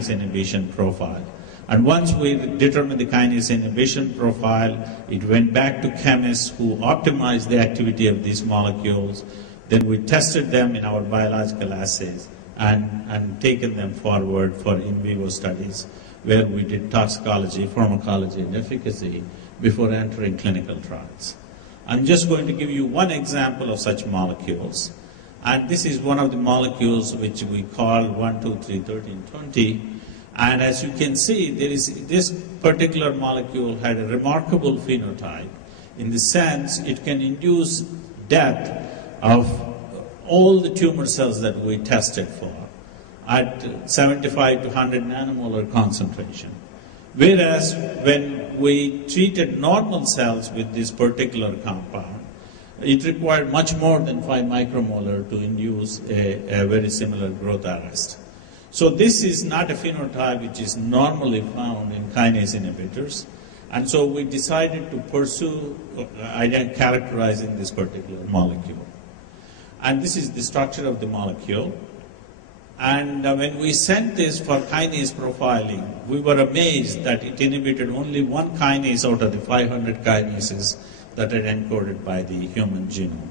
kinase inhibition profile. And once we determined the kinase inhibition profile, it went back to chemists who optimized the activity of these molecules. Then we tested them in our biological assays and taken them forward for in vivo studies, where we did toxicology, pharmacology, and efficacy before entering clinical trials. I'm just going to give you one example of such molecules. And this is one of the molecules which we call 1, 2, 3, 13, 20. And as you can see, this particular molecule had a remarkable phenotype in the sense it can induce death of all the tumor cells that we tested for at 75 to 100 nanomolar concentration. Whereas when we treated normal cells with this particular compound, it required much more than 5 micromolar to induce a very similar growth arrest. So this is not a phenotype which is normally found in kinase inhibitors. And so we decided to pursue characterizing this particular molecule. And this is the structure of the molecule. And when we sent this for kinase profiling, we were amazed that it inhibited only one kinase out of the 500 kinases that are encoded by the human genome.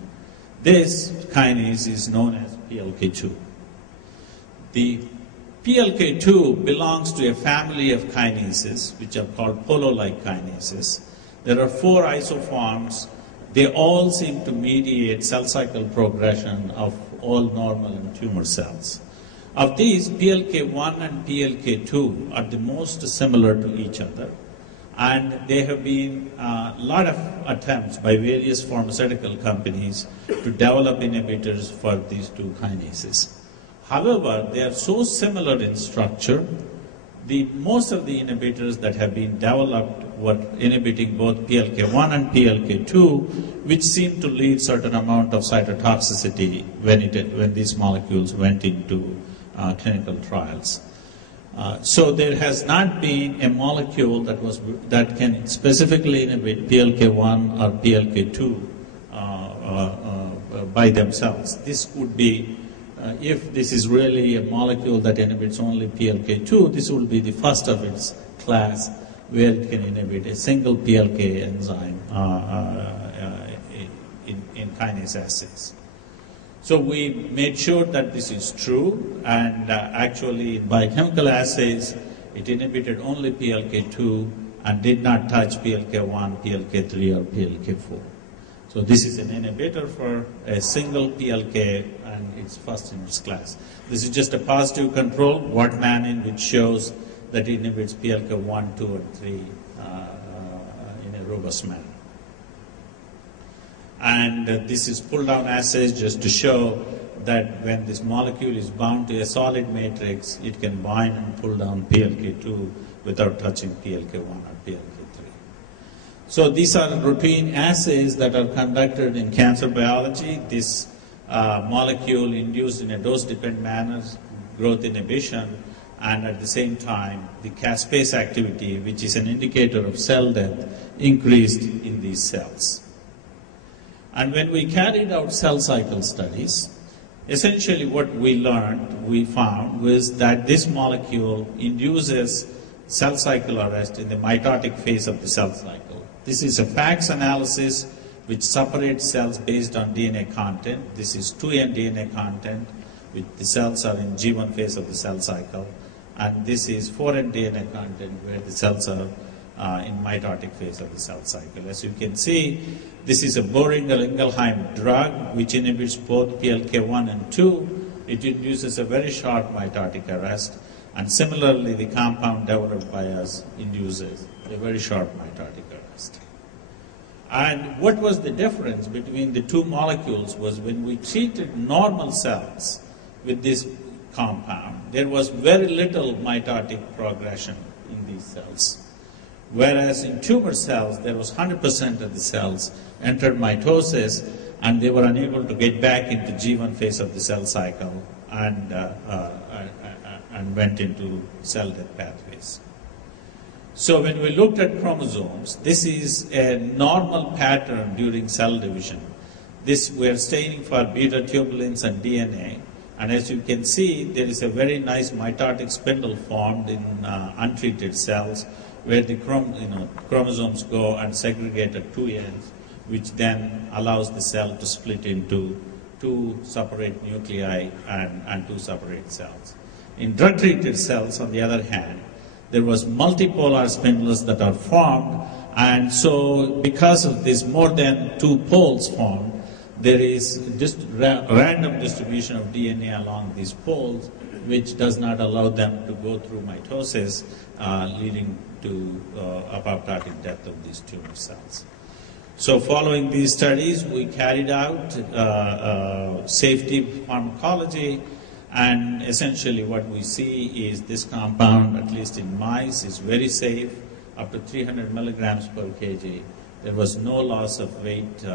This kinase is known as PLK2. The PLK2 belongs to a family of kinases which are called polo-like kinases. There are 4 isoforms. They all seem to mediate cell cycle progression of all normal and tumor cells. Of these, PLK1 and PLK2 are the most similar to each other. And there have been a lot of attempts by various pharmaceutical companies to develop inhibitors for these 2 kinases. However, they are so similar in structure, most of the inhibitors that have been developed were inhibiting both PLK1 and PLK2, which seemed to lead certain amount of cytotoxicity when these molecules went into clinical trials. So there has not been a molecule that can specifically inhibit PLK1 or PLK2 by themselves. This would be, if this is really a molecule that inhibits only PLK2, this will be the first of its class where it can inhibit a single PLK enzyme in kinase assays. So we made sure that this is true, and actually in biochemical assays, it inhibited only PLK2 and did not touch PLK1, PLK3, or PLK4. So this is an inhibitor for a single PLK, and it's first in its class. This is just a positive control, Ward-Manin, which shows that it inhibits PLK1, 2, and 3 in a robust manner. And this is pull-down assays just to show that when this molecule is bound to a solid matrix, it can bind and pull down PLK2 without touching PLK1 or PLK3. So these are routine assays that are conducted in cancer biology. This molecule induced in a dose-dependent manner growth inhibition, and at the same time, the caspase activity, which is an indicator of cell death, increased in these cells. And when we carried out cell cycle studies, essentially what we found was that this molecule induces cell cycle arrest in the mitotic phase of the cell cycle. This is a FACS analysis which separates cells based on DNA content. This is 2N DNA content, which the cells are in G1 phase of the cell cycle. And this is 4N DNA content where the cells are in mitotic phase of the cell cycle. As you can see, this is a Boehringer-Ingelheim drug which inhibits both PLK1 and 2. It induces a very sharp mitotic arrest, and similarly the compound developed by us induces a very sharp mitotic arrest. And what was the difference between the 2 molecules was when we treated normal cells with this compound, there was very little mitotic progression in these cells. Whereas in tumor cells, there was 100% of the cells entered mitosis, and they were unable to get back into G1 phase of the cell cycle and went into cell death pathways. So when we looked at chromosomes, this is a normal pattern during cell division. This, we're staining for beta tubulins and DNA, And as you can see, there is a very nice mitotic spindle formed in untreated cells where the chromosomes go and segregate at two ends, which then allows the cell to split into two separate nuclei and two separate cells. In drug-treated cells, on the other hand, there was multipolar spindles that are formed, and so because of this more than two poles formed, there is just random distribution of DNA along these poles, which does not allow them to go through mitosis, leading to apoptotic death of these tumor cells. So following these studies, we carried out safety pharmacology, and essentially what we see is this compound, at least in mice, is very safe, up to 300 milligrams per kg. There was no loss of weight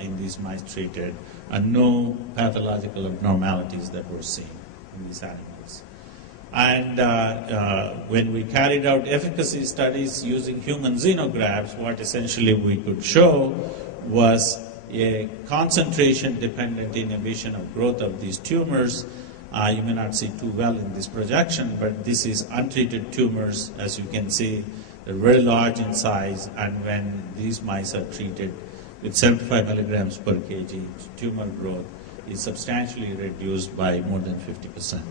in these mice treated, and no pathological abnormalities that were seen in these animals. And when we carried out efficacy studies using human xenografts, what essentially we could show was a concentration-dependent inhibition of growth of these tumors. You may not see too well in this projection, but this is untreated tumors. As you can see, they're very large in size, and when these mice are treated with 75 milligrams per kg, tumor growth is substantially reduced by more than 50%.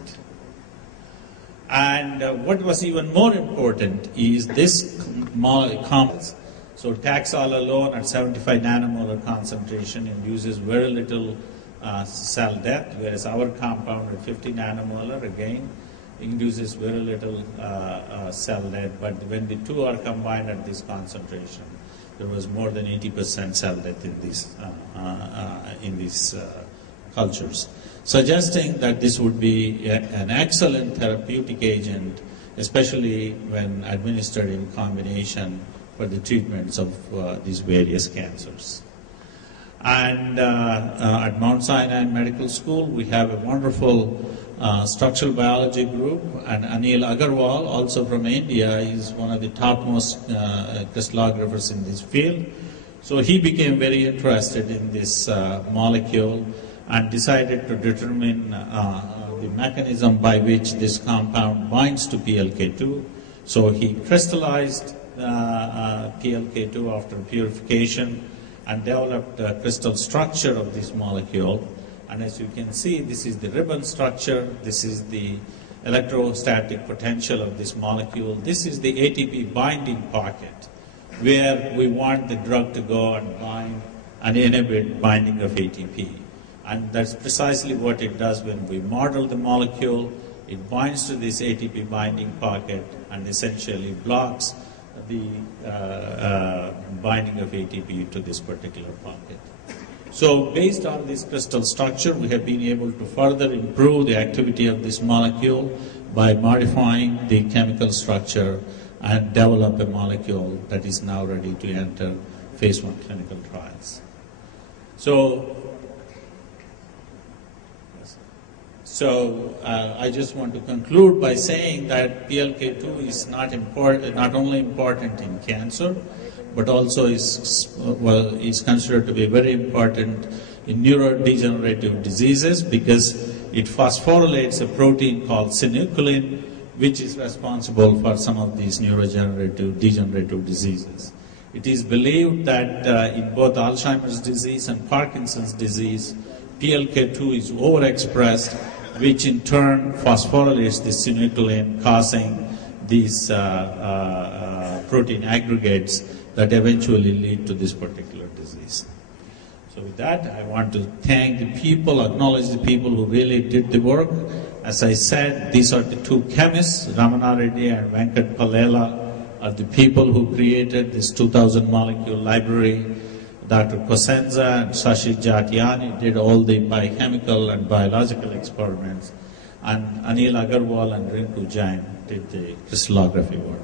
And what was even more important is this complex. So Taxol alone at 75 nanomolar concentration induces very little cell death, whereas our compound at 50 nanomolar, again, induces very little cell death. But when the two are combined at this concentration, there was more than 80% cell death in these cultures, suggesting that this would be an excellent therapeutic agent, especially when administered in combination for the treatments of these various cancers. And at Mount Sinai Medical School, we have a wonderful structural biology group, and Anil Agarwal, also from India, is one of the topmost crystallographers in this field. So he became very interested in this molecule and decided to determine the mechanism by which this compound binds to PLK2. So he crystallized PLK2 after purification and developed a crystal structure of this molecule. And as you can see, this is the ribbon structure, this is the electrostatic potential of this molecule, this is the ATP binding pocket, where we want the drug to go and bind and inhibit binding of ATP. And that's precisely what it does when we model the molecule. It binds to this ATP binding pocket and essentially blocks the binding of ATP to this particular pocket. So based on this crystal structure, we have been able to further improve the activity of this molecule by modifying the chemical structure and develop a molecule that is now ready to enter phase 1 clinical trials. So I just want to conclude by saying that PLK2 is not only important in cancer, but also is considered to be very important in neurodegenerative diseases because it phosphorylates a protein called synuclein, which is responsible for some of these degenerative diseases. It is believed that in both Alzheimer's disease and Parkinson's disease, PLK2 is overexpressed, which in turn phosphorylates the synuclein, causing these protein aggregates that eventually lead to this particular disease. So with that, I want to thank the people, acknowledge the people who really did the work. As I said, these are the two chemists, Ramana Reddy and Venkat Pallela, are the people who created this 2000 molecule library. Dr. Cosenza and Shashi Jatiani did all the biochemical and biological experiments, and Anil Agarwal and Rinku Jain did the crystallography work.